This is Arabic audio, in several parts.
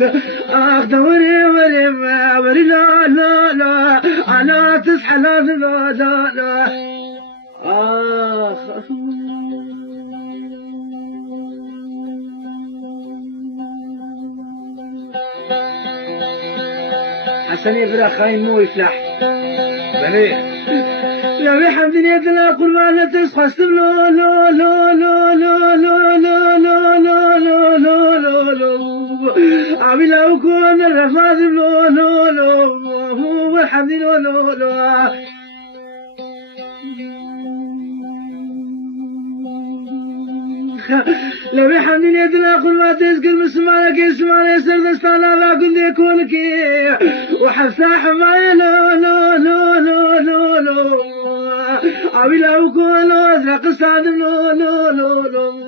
اخ دوري وري لا لا لا انا تصحى لا لا لا لا اخ حسن يفرح خاين مو يفلح بني يا بحمد لا قربان لا تصحى لا لا لا لا لا لا لا لا لا لا لا لا لا عمي لو كون الرفاض لا لا لا هو الحمد لا لا لا لو بحمد لا قربان تذكر مسمع لك اسمع لي سر دستانا باكل يكونك وحفتح معي لا لا لا لا لا لا عمي لو كون ازرق صادم لا لا لا لا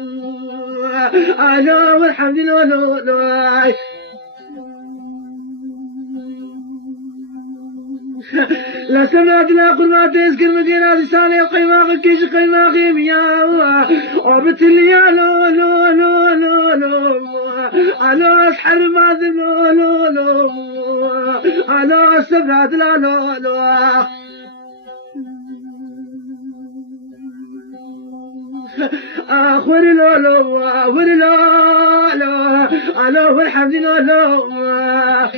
انا والحمد لله لا لا لا سمعت لا قربات تذكر مدينة لساني وقيماغ كيش قيماغي مياه وبتلي لا لا لا لا لا انا اسحر بعد لا لا لا انا سمعت لا لا لا اخور لا لا اخور لا لا انا والحمد لله لا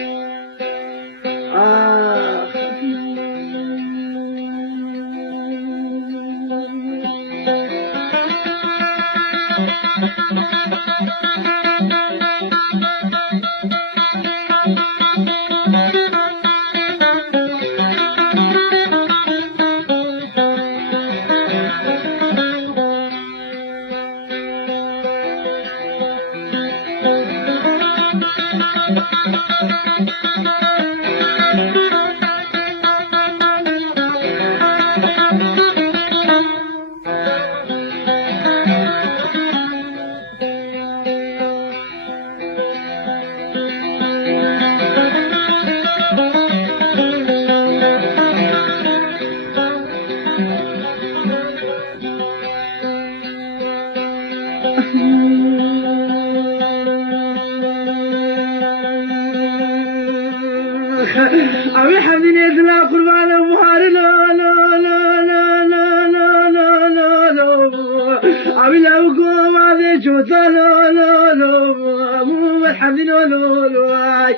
أبي حمدني لا قربان مهار لا لا لا لا لا لا لا لا لا أبي لو قوم هذا جوتا لا لا لا مو حمدني لا لا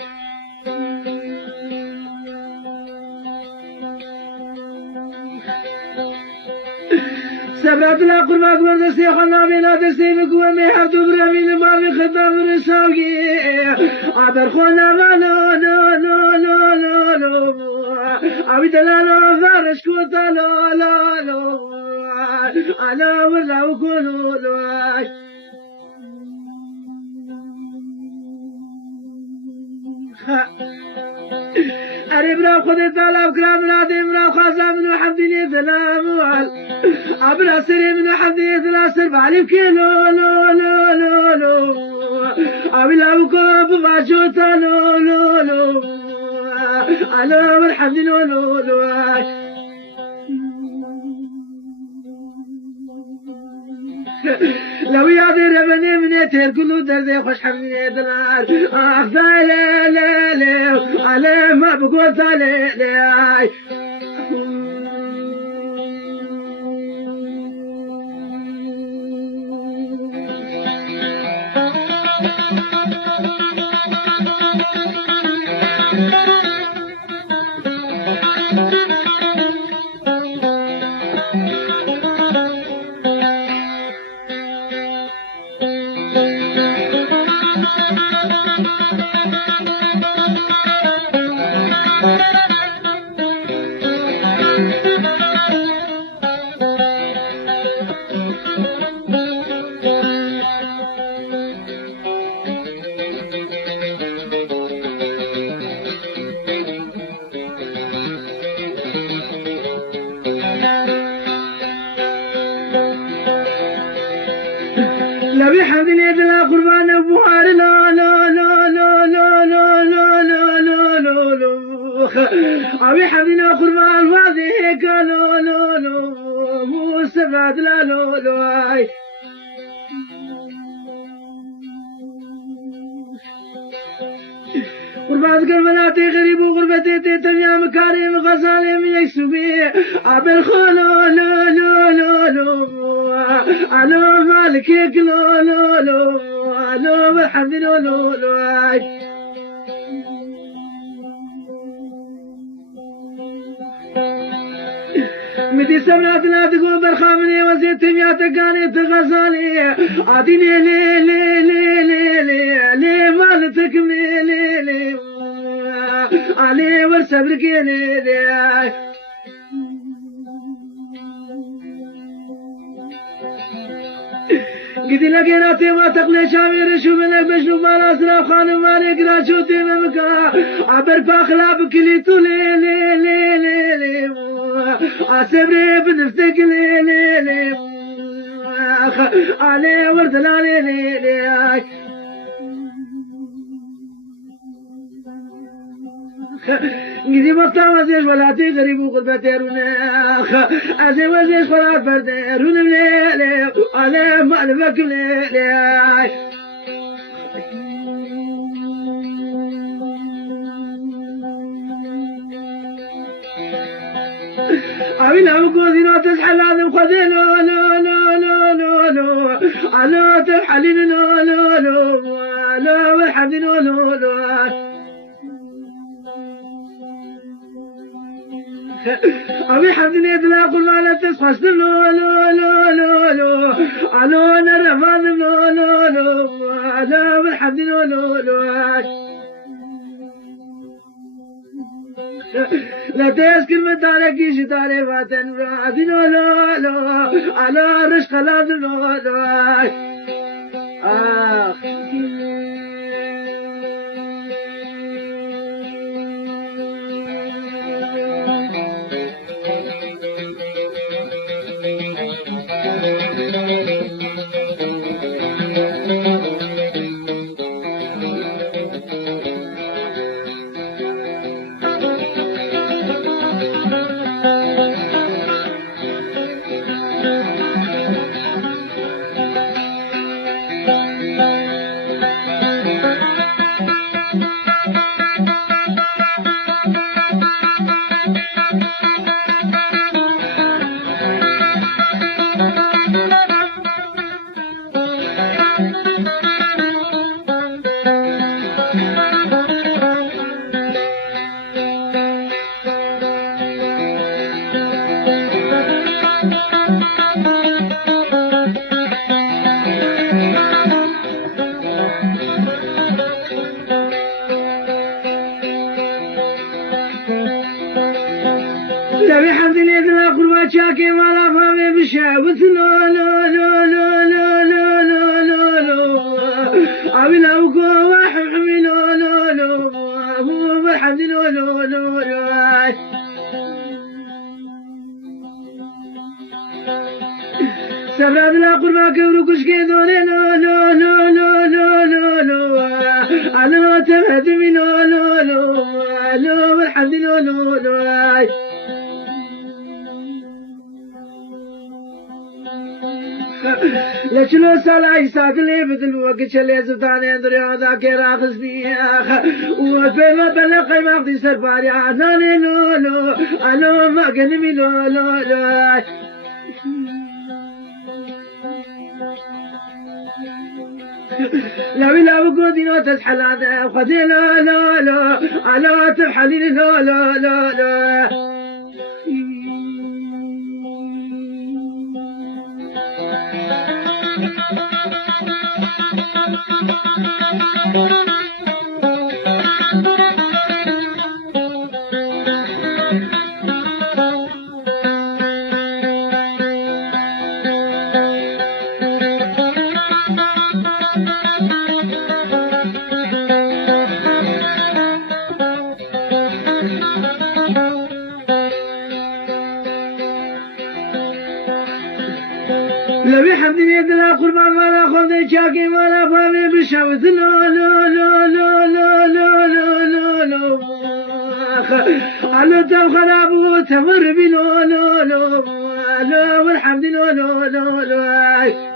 سبب لا قربات وردسي خنا بنا دسي بقوة حبت برمين ما في خطاب رساقي عبر خونا ما لا لا لا لا لا لا عبد لا لا فارش كوتا لا لا لا على ولا وكلوا لا أربنا خذ طلب كرام نادي من خازا من حمدني ثلام وعل عبر سري من حمدني ثلاث بعلم كيلو لا لا لا لا عبر أبوكم بفاشوتا لا لا لا على والحمد لا لا لا لو يادر بني من يتهر كله درد خوش حمني دلار اخ لا لا لا على ما بقول لا لا لبي حمدني لا قربان بوهار لا لا لا لا لا لا لا لا لا لا لا أبي حمدني قربان واضح لا لا لا مو سبعد لا لا لا فاذكر فلاتي غريب وغربتي تتنيا مكارم غزالي من يكسبي عبر خلو لو لو لو لو علو مالكيك لو لو لو علو الحمد لو لو لو مدي سمنات لا تقول برخامني وزيت يا تقاني تغزالي عاديني لي لي لي لي لي لي مالتك لي لي لي علي والصبرك لي لي قدي لقيناتي ما تقلي شامير شو من المجنون ما ناسنا خانم مالي قرا شوتي ممكا عبر باخلا بكلي تولي لي لي لي لي عسبري بنفتك لي لي لي علي ورد لا لي لي لي قدي مقطع وزيش ولاتي غريب وغربتي روناخ عزي وزيش فلات بردي رونم لي لي علي مالفك لي لي أبين أبقوذنا تسحل هذا مخذين لو لو لو لو لو على تحلين لو لو لو لو والحمد لو لو لو أبي حمد لله كل ما لا تصحى لو لو لو لو لو على نرفض لو لو لو على والحمد لله لو لو لا تسكن من دارك شتاري فاتن رادين لو لو على رشق لاد لو لو بحمد الله قربات شاكي ولا فامي بشعبت لو لو لو لو لو لو لو لو أبي لو كوا حمي لو لو لو أبو بحمد لو لو لو لو سبب لا قرباك وركش كيدوني لو لو لو لو لو لو لو أنا تهدمي لو لو لو لو بحمد لو لو لو لشلو سلاي ساقلي بدل وقت شلي زبطاني دريا ذاك راخصني وفيما بلقي ماخدي سرباري عناني لو لو ألو ما قنمي لو لو لو لا بلا وقودي نو تسحل هذا خذي لا لا لا على تحليل لا لا لا لا لبي حمد يد لا قربان ولا خذ شاكي ولا فامي بشوت لو لو لو لو لو لو لو لو لو على تخرب وتمر بلو لو لو لو والحمد لله لو لو لو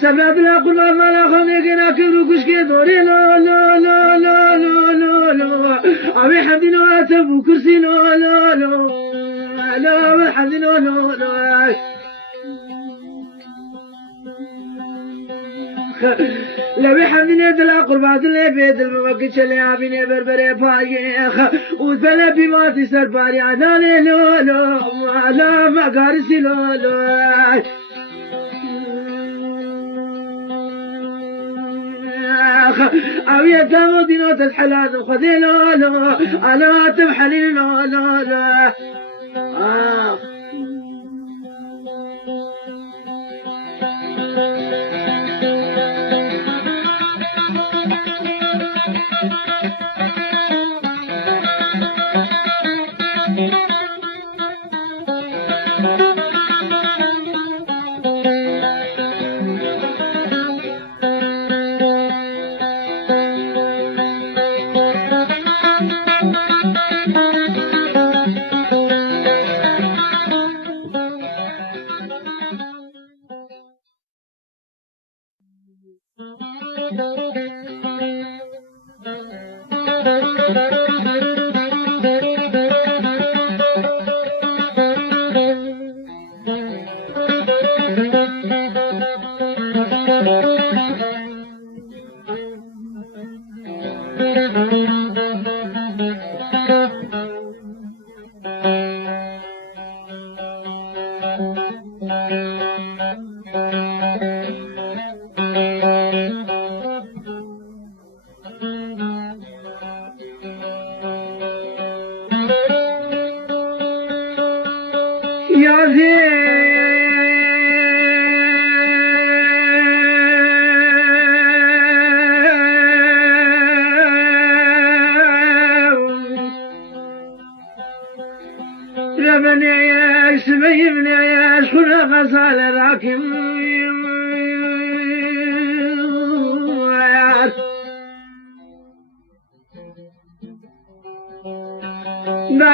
سبب لا قربا ملا خميقنا كبرو كشكي دوري لا لا لا لا لا لا لا أبي حمدين واتبو كرسي لا لا لا لا أبي حمدين لا لا لو حمدني دلا قربات اللي بيد الموقت اللي عبيني بربري بايخ وذلا بماتي سرباري عدالي لا لا لا ما قارسي لا لا أو يتامو دينوت الحلال وخذي لا لا ألا تبحلي لا لا لا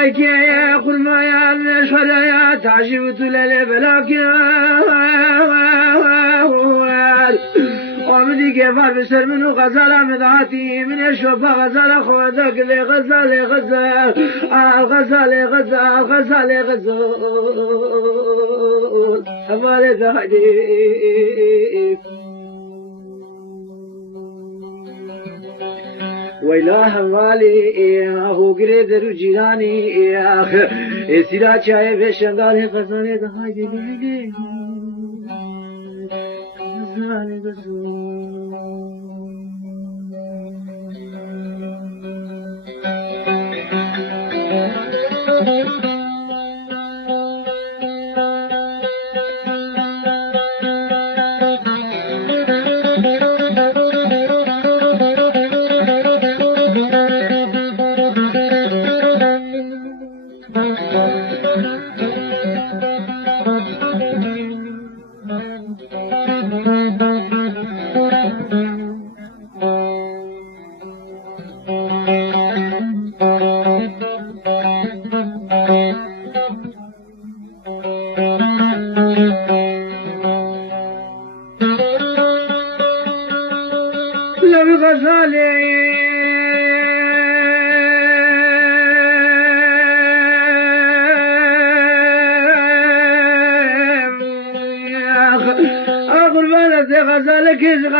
دايك يا قرما يا نشر يا تعجبت للبلاك يا ومدي كيفار بسر منو غزالة مدعاتي من الشوفة غزالة خواتك لي غزالة غزال غزالة غزال غزالة غزال حمالي ذهدي ويلا مالي هو قريد رجيلاني اخ سيرا چاي بشندال غزالي دهاي بيلي غزالي غزال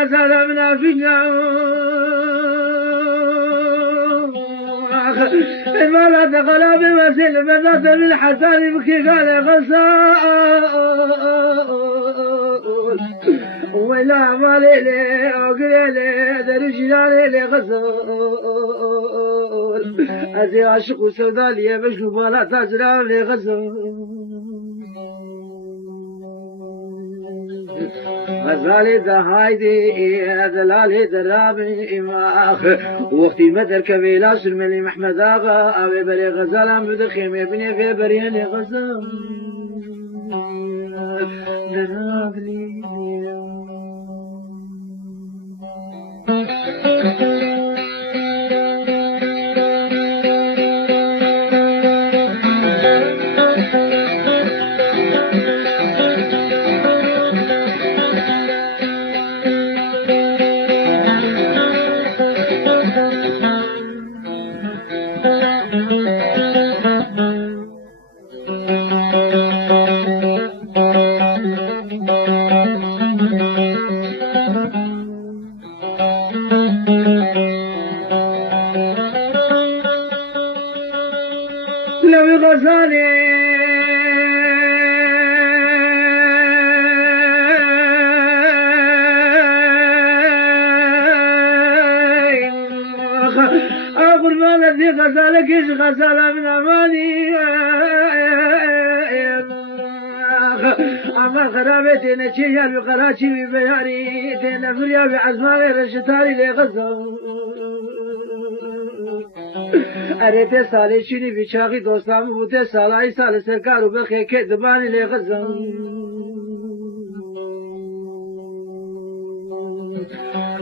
غزالة منافقنا ما دخل بمثل بدأت بالحسن بكي قال غزال ولا مالي لي أقري لي درجنا لي غزال أزي عشق سودالي بشوف لا تجرى لي غزال غزالي دهايدي دلالي درابي إماخ وقتي مدر كبيلا سلملي محمد آغا أبي بري غزالا مدخيمي بني في برياني غزال دراغلي قربان ذي غزالك إيش غزالة من أماني أما خرابتي نشي يالي قراتي ببياري تينا فريا بعزما غير الشتاري لغزو أريد سالي شيني بيشاقي دوستام بوتي سالاي سالي سركارو بخي كدباني لغزو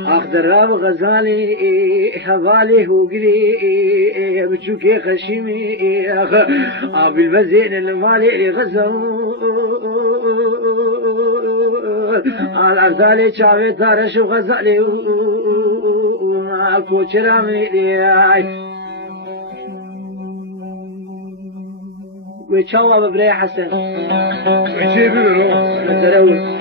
أخدراب غزالي حوالي هوقري بچوكي خشيمي أبي البزين المالي غزو على غزالي شعبي تارش وغزالي الكوشرا مني ويتشاوى ببري حسن ويجيبي بروح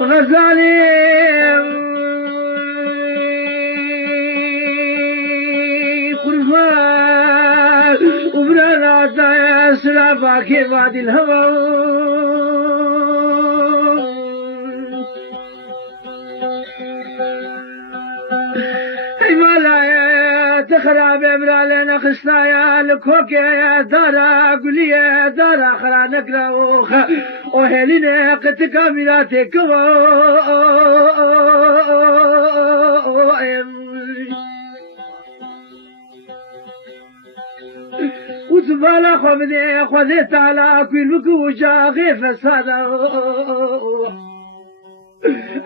غزالي قرفان وبرانا دايا سلافا كيف وادي الهوى تخرب برالنا خستايا لكوكي يا دارا قولي دارا خرا نقراوخ وهلنا قتك ميلاتك وتبالا خبني خذيت على كل بكوجا غير فسادا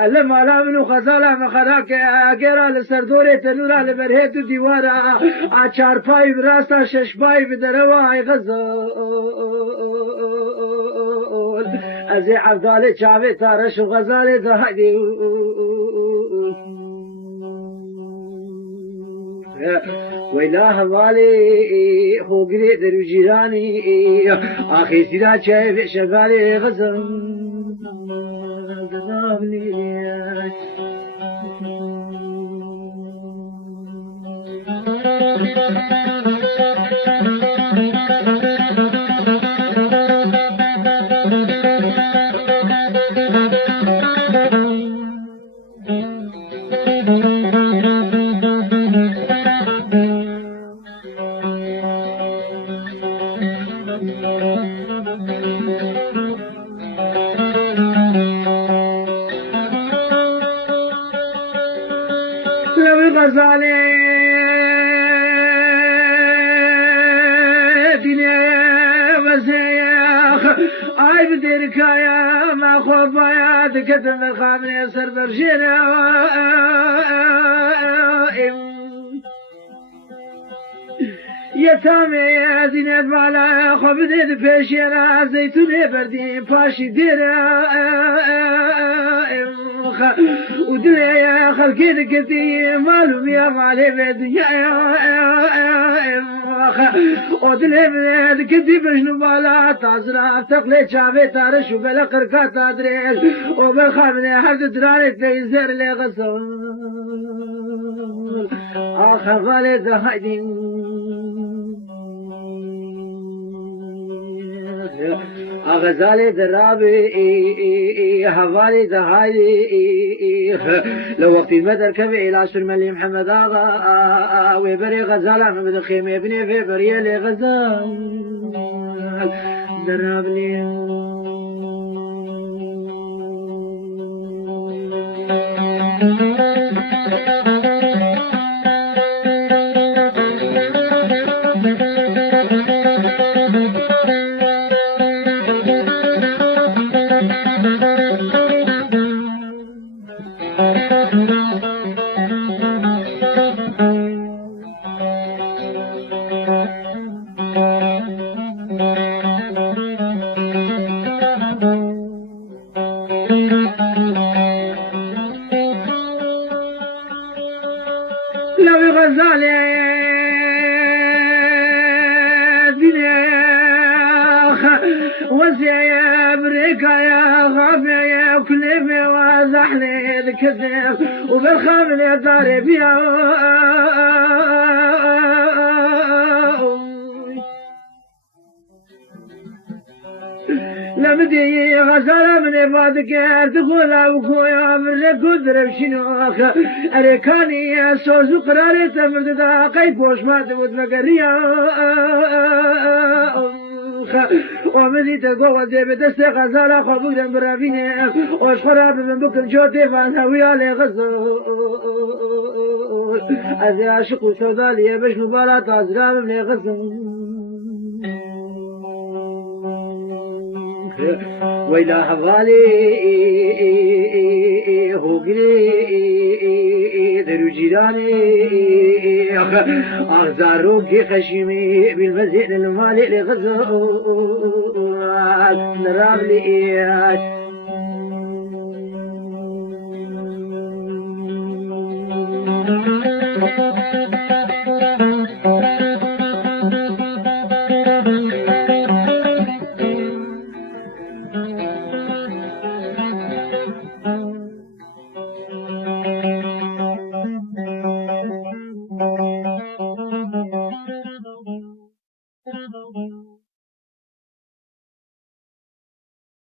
لما لا منو خزالة مخراك اگرا لسردوري تنورا لبرهيت ديوارا اچار پاي براستا شش پاي بدرواي غزال ازي عبدالي چاوي تارش وغزالي دهدي ويلا هوالي خوغري درو جيراني اخي سيدا چاي شغالي غزال غزالي دنيا وزيخ اي بدركايا ما خوفايا دكتم الخامني سر برجينا يتامي يا زينات بالا خبدت بيشينا زيتوني بردين باشي دينا ودنيا يا خلقين كتي معلوم يا مالي بدنيا ودنيا من كتي بشنو بالا تازرا تقلي شافي تارش وبلا قرقات تدريش وبالخامني حرد دراني تيزر لي غصب آخر غالي دهايدين غزالي درابي حوالي دهايدي لو وقت المدر كبي إلى سرمالي محمد آغا ويبري غزالة محمد الخيمة ابني في بريالي غزال درابلي لو غزالي دنيا يا بريكا يا غافية يا وكليفي وزحلي الكذب وبالخامل يا داري بيا لمدي غزالة من عبادك تقول وكويا من قدر بشنوخ أريكاني سوز قراري تمرد دا قيب وش ما تموت مقريا ومدي تقوى دي بدست غزالة خبوك برافيني وش خراب من بكر جوتي فانهوي علي غزو أذي عشق سودالي بش مبالاة أزرام من غزو ويلا حوالي هوغري درو جيراني أغزارو كي خشيمي بالمزيد المالي لغزو نراب لي